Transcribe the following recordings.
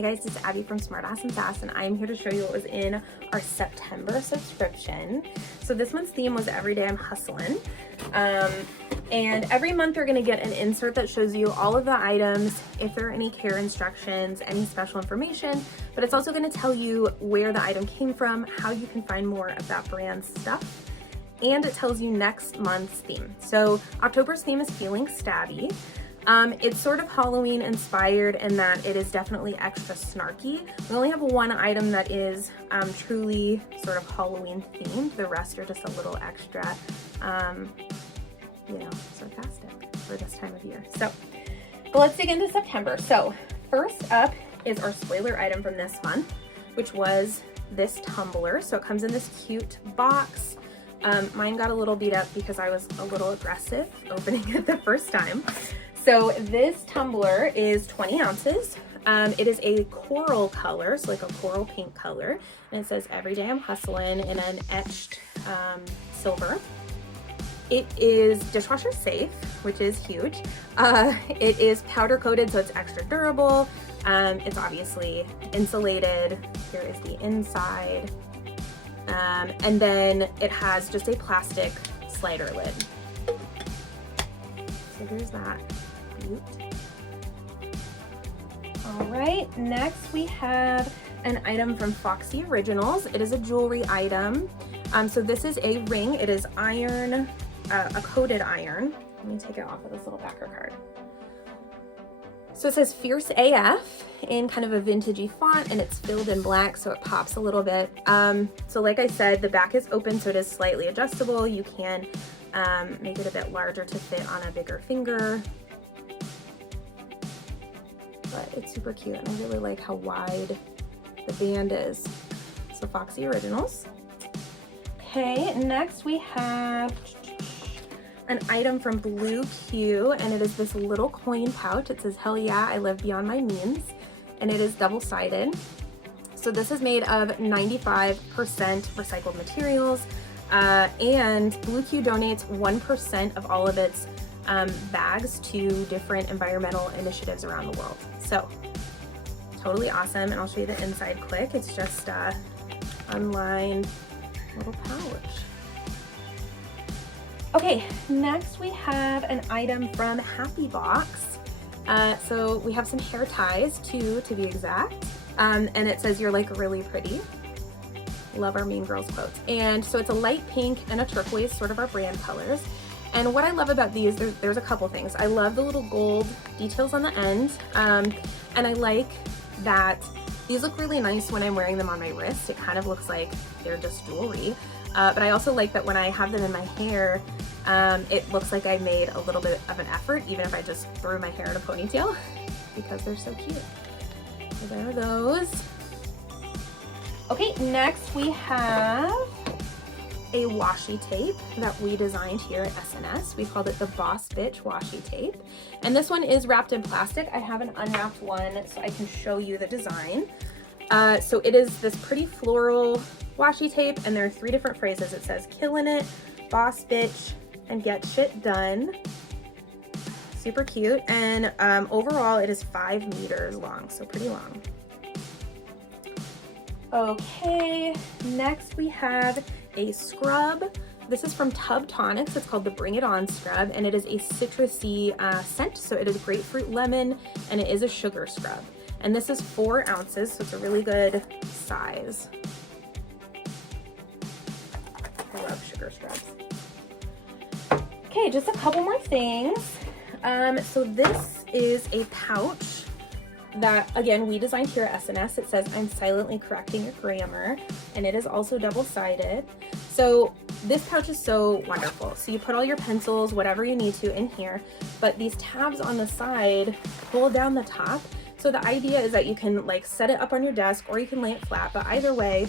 Hey guys, it's Abby from Smartass Sass, and I'm here to show you what was in our September subscription. So this month's theme was Every Day I'm Hustling. And every month you're gonna get an insert that shows you all of the items, if there are any care instructions, any special information, but it's also gonna tell you where the item came from, how you can find more of that brand's stuff, and it tells you next month's theme. So October's theme is Feeling Stabby. It's sort of Halloween inspired in that it is definitely extra snarky. We only have one item that is truly sort of Halloween themed. The rest are just a little extra, sarcastic for this time of year. So, but let's dig into September. So first up is our spoiler item from this month, which was this tumbler. So it comes in this cute box. Mine got a little beat up because I was a little aggressive opening it the first time. So this tumbler is 20 ounces. It is a coral color, so like a coral pink color. And it says Every Day I'm Hustling in an etched silver. It is dishwasher safe, which is huge. It is powder coated, so it's extra durable. It's obviously insulated. Here is the inside. And then it has just a plastic slider lid. So there's that. Cute. All right, next we have an item from Foxy Originals. It is a jewelry item. So this is a ring. It is iron, a coated iron. Let me take it off of this little backer card. So it says Fierce AF in kind of a vintagey font, and it's filled in black, so it pops a little bit. So like I said, the back is open, so it is slightly adjustable. You can make it a bit larger to fit on a bigger finger. But it's super cute, and I really like how wide the band is. So Foxy Originals. Okay, next we have an item from Blue Q, and it is this little coin pouch. It says, Hell yeah, I live beyond my means, and it is double-sided. So this is made of 95% recycled materials, and Blue Q donates 1% of all of its bags to different environmental initiatives around the world. So totally awesome, and I'll show you the inside quick. It's just a unlined little pouch. Okay, next we have an item from Happy Box. So we have some hair ties too, to be exact. And it says, You're like really pretty. Love our Mean Girls quotes. And so it's a light pink and a turquoise, sort of our brand colors. And what I love about these, there's a couple things. I love the little gold details on the end. And I like that these look really nice when I'm wearing them on my wrist. It kind of looks like they're just jewelry. But I also like that when I have them in my hair, it looks like I made a little bit of an effort, even if I just threw my hair in a ponytail, because they're so cute. So there are those. Okay, next we have a washi tape that we designed here at SNS. We called it the Boss Bitch washi tape. And this one is wrapped in plastic. I have an unwrapped one so I can show you the design. So it is this pretty floral washi tape, and there are 3 different phrases. It says, Killing it, Boss Bitch, and Get Shit Done. Super cute. And overall it is 5 meters long, so pretty long. Okay, next we have a scrub. This is from Tub Tonics. It's called the Bring It On scrub, and it is a citrusy scent. So it is grapefruit lemon, and it is a sugar scrub. And this is 4 ounces, so it's a really good size. I love sugar scrubs. Okay, just a couple more things. So this is a pouch that, again, we designed here at SNS. It says, I'm silently correcting your grammar, and it is also double-sided. So this pouch is so wonderful. So you put all your pencils, whatever you need to, in here, but these tabs on the side pull down the top. So the idea is that you can like set it up on your desk, or you can lay it flat, but either way,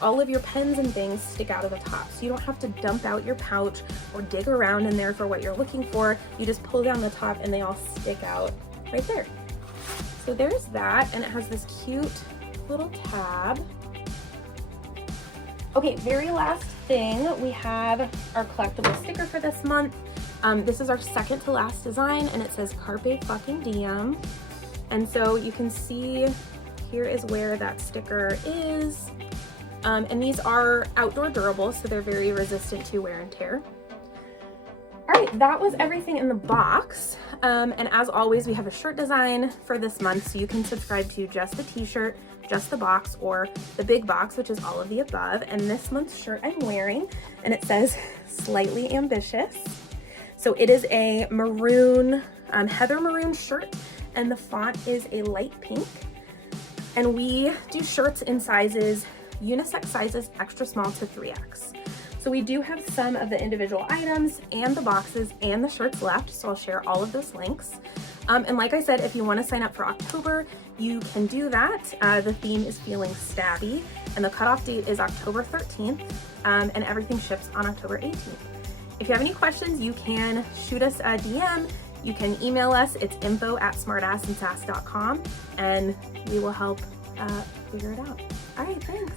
all of your pens and things stick out of the top. So you don't have to dump out your pouch or dig around in there for what you're looking for. You just pull down the top and they all stick out right there. So there's that, and it has this cute little tab. Okay, very last thing, we have our collectible sticker for this month. This is our second to last design, and it says Carpe fucking Diem. And so you can see here is where that sticker is. And these are outdoor durable, so they're very resistant to wear and tear. All right, that was everything in the box. And as always, we have a shirt design for this month, so you can subscribe to just the t-shirt, just the box, or the big box, which is all of the above. And this month's shirt I'm wearing, and it says Slightly Ambitious. So it is a maroon, heather maroon shirt, and the font is a light pink. And we do shirts in sizes, unisex sizes, extra small to 3X. So we do have some of the individual items and the boxes and the shirts left, so I'll share all of those links. And like I said, if you want to sign up for October, you can do that. The theme is Feeling Stabby, and the cutoff date is October 13th, and everything ships on October 18th. If you have any questions, you can shoot us a DM, you can email us, it's info@smartassandsass.com, and we will help figure it out. All right, thanks.